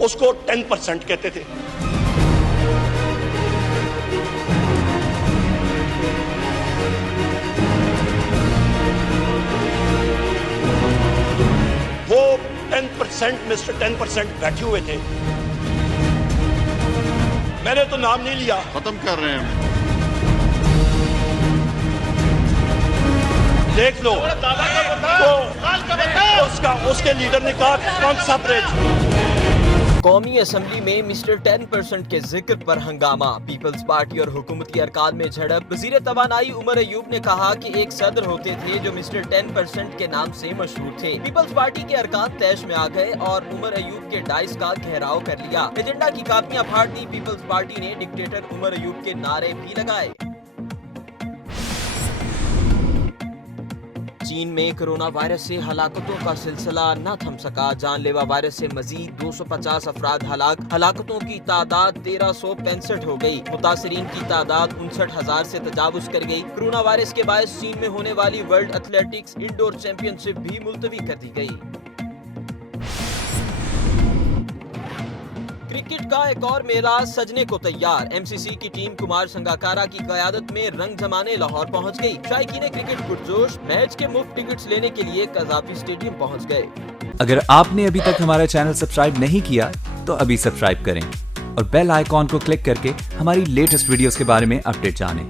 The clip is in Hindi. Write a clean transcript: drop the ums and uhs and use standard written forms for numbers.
उसको 10% कहते थे। वो 10% मिस्टर 10% बैठे हुए थे। मैंने तो नाम नहीं लिया। खत्म कर रहे हैं। देख लो तो उसके लीडर ने कहा कौन सा ब्रिज। कौमी असम्बली में मिस्टर 10% के जिक्र पर हंगामा, पीपल्स पार्टी और हुकूमती अरकान में झड़प। वजीर तवानाई उमर अयूब ने कहा कि एक सदर होते थे जो मिस्टर 10% के नाम से मशहूर थे। पीपल्स पार्टी के अरकान तैश में आ गए और उमर अयूब के डाइस का घेराव कर लिया। एजेंडा की कापियां फाड़ दी। पीपल्स पार्टी ने डिक्टेटर उमर अयूब के नारे भी लगाए। चीन में कोरोना वायरस से हलाकतों का सिलसिला न थम सका। जानलेवा वायरस से मजीद 250 अफराद हलाक। हलाकतों की तादाद 1365 हो गई। मुतासरीन की तादाद 59,000 से तजावुज कर गई। कोरोना वायरस के बायस चीन में होने वाली वर्ल्ड एथलेटिक्स इंडोर चैंपियनशिप भी मुलतवी कर दी गई। क्रिकेट का एक और मेला सजने को तैयार। एमसीसी की टीम कुमार संगाकारा की क़यादत में रंग जमाने लाहौर पहुंच गई। शायकीन क्रिकेट पुरजोश। मैच के मुफ्त टिकट्स लेने के लिए कज़ाफी स्टेडियम पहुंच गए। अगर आपने अभी तक हमारा चैनल सब्सक्राइब नहीं किया तो अभी सब्सक्राइब करें और बेल आइकॉन को क्लिक करके हमारी लेटेस्ट वीडियोस के बारे में अपडेट जानें।